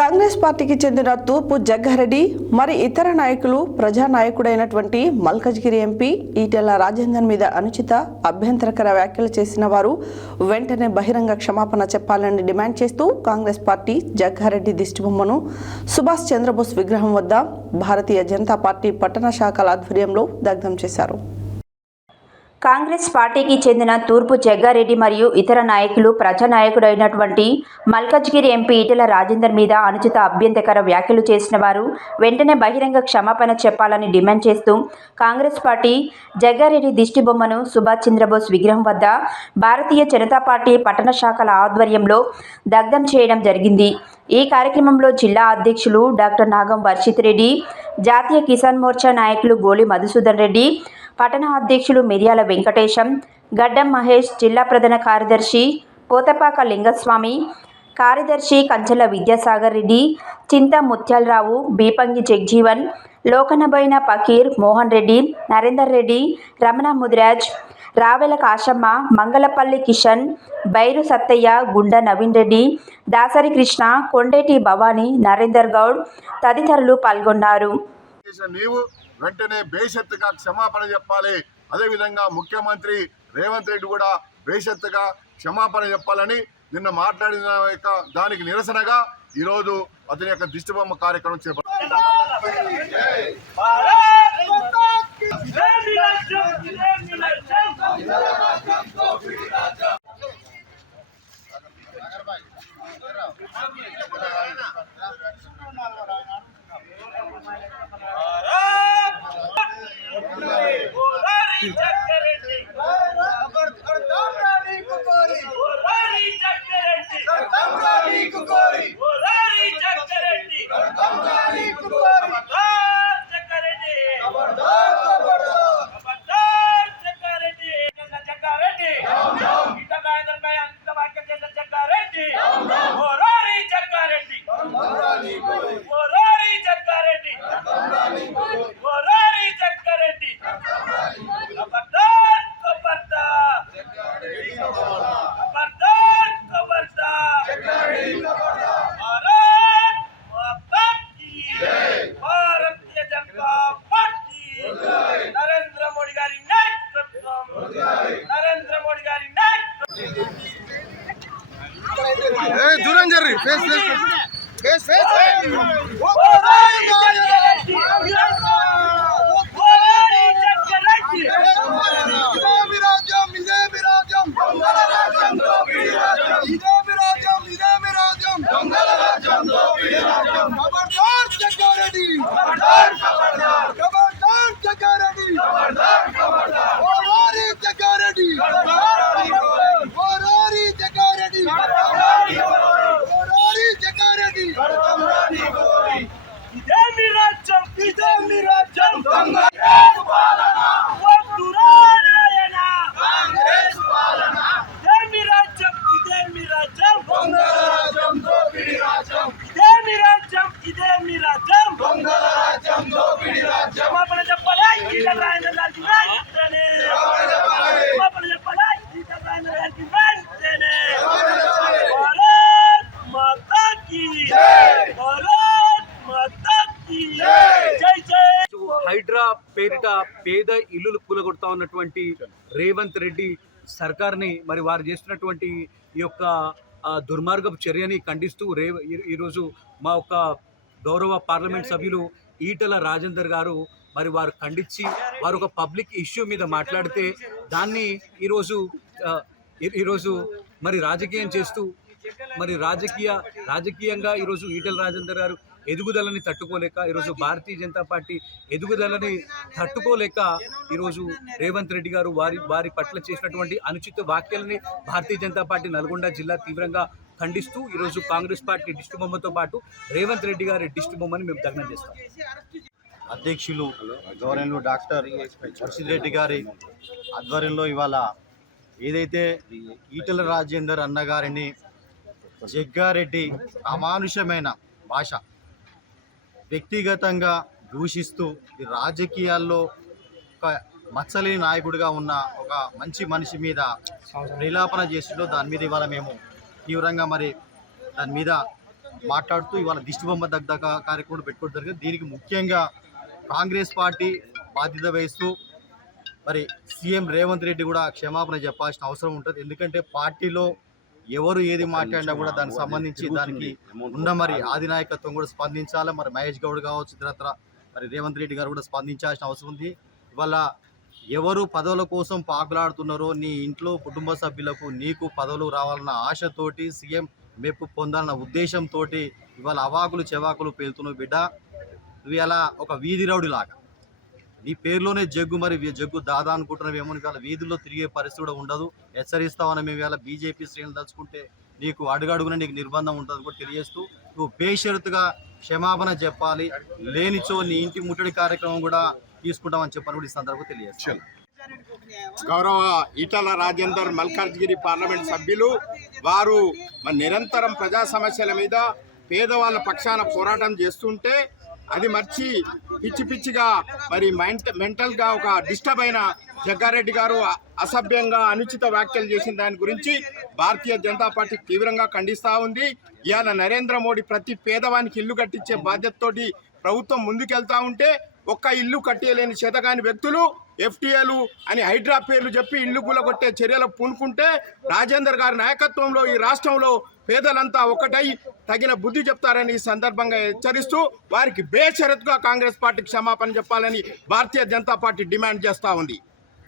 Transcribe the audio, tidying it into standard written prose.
కాంగ్రెస్ పార్టీకి చెందిన తూర్పు జగ్గారెడ్డి మరి ఇతర నాయకులు ప్రజానాయకుడైనటువంటి మల్కజ్గిరి ఎంపీ ఈటెల రాజేందర్ మీద అనుచిత అభ్యంతరకర వ్యాఖ్యలు చేసిన వారు వెంటనే బహిరంగ క్షమాపణ చెప్పాలని డిమాండ్ చేస్తూ కాంగ్రెస్ పార్టీ జగ్గారెడ్డి దిష్టిబొమ్మను సుభాష్ చంద్రబోస్ విగ్రహం వద్ద భారతీయ జనతా పార్టీ పట్టణ శాఖల ఆధ్వర్యంలో దగ్ధం చేశారు. కాంగ్రెస్ పార్టీకి చెందిన తూర్పు జగ్గారెడ్డి మరియు ఇతర నాయకులు ప్రజానాయకుడైనటువంటి మల్కజ్గిరి ఎంపీ ఈటెల రాజేందర్ మీద అనుచిత అభ్యంతరకర వ్యాఖ్యలు చేసిన వారు వెంటనే బహిరంగ క్షమాపణ చెప్పాలని డిమాండ్ చేస్తూ కాంగ్రెస్ పార్టీ జగ్గారెడ్డి దిష్టిబొమ్మను సుభాష్ చంద్రబోస్ విగ్రహం వద్ద భారతీయ జనతా పార్టీ పట్టణ శాఖల ఆధ్వర్యంలో దగ్ధం చేయడం జరిగింది. ఈ కార్యక్రమంలో జిల్లా అధ్యక్షులు డాక్టర్ నాగం వర్షిత్ రెడ్డి, జాతీయ కిసాన్ మోర్చా నాయకులు గోలి మధుసూదన్ రెడ్డి, పట్టణ అధ్యక్షులు మిర్యాల వెంకటేశం, గడ్డం మహేష్, జిల్లా ప్రధాన కార్యదర్శి పోతపాక లింగస్వామి, కార్యదర్శి కంచెల విద్యాసాగర్ రెడ్డి, చింత ముత్యాలరావు, బీపంగి జగ్జీవన్, లోకనబోయిన ఫకీర్, మోహన్ రెడ్డి, నరేందర్ రెడ్డి, రమణ ముదిరాజ్, రావెల కాశమ్మ, మంగళపల్లి కిషన్, బైరు సత్తయ్య, గుండా నవీన్ రెడ్డి, దాసరి కృష్ణ, కొండేటి భవానీ, నరేందర్ గౌడ్ తదితరులు పాల్గొన్నారు. వెంటనే బేషత్తుగా క్షమాపణ చెప్పాలి. అదేవిధంగా ముఖ్యమంత్రి రేవంత్ రెడ్డి కూడా బేషత్తుగా క్షమాపణ చెప్పాలని నిన్న మాట్లాడిన దానికి నిరసనగా ఈరోజు అతని యొక్క దిష్టిబొమ్మ కార్యక్రమం చేపట్టారు. దూరం జర్రి ఫేస్ ఫేస్ ఫేస్ హైడ్రా పేరిట పేద ఇల్లులు కూలగొడతా ఉన్నటువంటి రేవంత్ రెడ్డి సర్కార్ని మరి వారు చేస్తున్నటువంటి ఈ యొక్క దుర్మార్గపు చర్యని ఖండిస్తూ ఈరోజు మా యొక్క గౌరవ పార్లమెంట్ సభ్యులు ఈటెల రాజేందర్ గారు మరి వారు ఖండించి వారు ఒక పబ్లిక్ ఇష్యూ మీద మాట్లాడితే దాన్ని ఈరోజు మరి రాజకీయం చేస్తూ మరి రాజకీయంగా ఈరోజు ఈటెల రాజేందర్ గారు ఎదుగుదలని తట్టుకోలేక ఈరోజు భారతీయ జనతా పార్టీ ఎదుగుదలని తట్టుకోలేక ఈరోజు రేవంత్ రెడ్డి గారు వారి పట్ల చేసినటువంటి అనుచిత వ్యాఖ్యలని భారతీయ జనతా పార్టీ నల్గొండ జిల్లా తీవ్రంగా ఖండిస్తూ ఈరోజు కాంగ్రెస్ పార్టీ దిష్టిబొమ్మతో పాటు రేవంత్ రెడ్డి గారి దిష్టిబొమ్మని మేము దగ్ధం చేస్తాం. అధ్యక్షులు గౌరవనీయులు డాక్టర్ వర్షిత్ రెడ్డి గారి ఆధ్వర్యంలో ఇవాళ ఏదైతే ఈటెల రాజేందర్ అన్నగారిని జగ్గారెడ్డి అమానుషమైన భాష వ్యక్తిగతంగా దూషిస్తూ రాజకీయాల్లో ఒక మచ్చలేని నాయకుడిగా ఉన్న ఒక మంచి మనిషి మీద ప్రేలాపన చేసిండో దాని మీద ఇవాళ మేము తీవ్రంగా మరి దాని మీద మాట్లాడుతూ ఇవాళ దిష్టిబొమ్మ దగ్ధక కార్యక్రమం పెట్టుకోవడం జరిగింది. దీనికి ముఖ్యంగా కాంగ్రెస్ పార్టీ బాధ్యత వహిస్తూ మరి సీఎం రేవంత్ రెడ్డి కూడా క్షమాపణ చెప్పాల్సిన అవసరం ఉంటుంది. ఎందుకంటే పార్టీలో ఎవరు ఏది మాట్లాడినా కూడా దానికి సంబంధించి దానికి ఉన్న మరి ఆధినాయకత్వం కూడా స్పందించాలి. మరి మహేష్ గౌడ్ కావచ్చు, ఇతరత్ర మరి రేవంత్ రెడ్డి గారు కూడా స్పందించాల్సిన అవసరం ఉంది. ఇవాళ ఎవరు పదవుల కోసం పాకులాడుతున్నారో నీ ఇంట్లో కుటుంబ సభ్యులకు నీకు పదవులు రావాలన్న ఆశతోటి సీఎం మెప్పు పొందాలన్న ఉద్దేశంతో ఇవాళ అవాకులు చెవాకులు పేలుతున్నావు బిడ్డ. నువ్వు ఇలా ఒక వీధి రౌడీ లాగా నీ పేరులోనే జగ్గు, మరి జగ్గు దాదా అనుకుంటున్నావేమో. ఇవాళ వీధుల్లో తిరిగే పరిస్థితి కూడా ఉండదు. హెచ్చరిస్తామని మేము ఇవాళ బీజేపీ శ్రేణులు తలుచుకుంటే నీకు అడుగడుగున నీకు నిర్బంధం ఉంటుంది కూడా తెలియజేస్తూ నువ్వు బేషరతుగా క్షమాపణ చెప్పాలి. లేనిచో నీ ఇంటి ముట్టడి కార్యక్రమం కూడా తీసుకుంటామని చెప్పని కూడా ఈ సందర్భంగా తెలియజేస్తాను. గౌరవ ఈటల రాజేందర్ మల్కాజ్గిరి పార్లమెంట్ సభ్యులు వారు నిరంతరం ప్రజా సమస్యల మీద పేదవాళ్ళ పక్షాన పోరాటం చేస్తుంటే అది మర్చి పిచ్చి పిచ్చిగా మరి మెంటల్గా ఒక డిస్టర్బ్ అయిన జగ్గారెడ్డి గారు అసభ్యంగా అనుచిత వ్యాఖ్యలు చేసిన దాని గురించి భారతీయ జనతా పార్టీ తీవ్రంగా ఖండిస్తూ ఉంది. ఇవాళ నరేంద్ర మోడీ ప్రతి పేదవానికి ఇల్లు కట్టించే బాధ్యతతోటి ప్రభుత్వం ముందుకెళ్తా ఉంటే ఒక్క ఇల్లు కట్టేయలేని చేతగాని వ్యక్తులు ఎఫ్టీఏలు అని హైడ్రా పేర్లు చెప్పి ఇల్లు కూలగొట్టే చర్యలకు పూనుకుంటే రాజేందర్ గారి నాయకత్వంలో ఈ రాష్ట్రంలో పేదలంతా ఒకటై తగిన బుద్ధి చెప్తారని ఈ సందర్భంగా హెచ్చరిస్తూ వారికి బేషరతుగా కాంగ్రెస్ పార్టీ క్షమాపణ చెప్పాలని భారతీయ జనతా పార్టీ డిమాండ్ చేస్తూ ఉంది.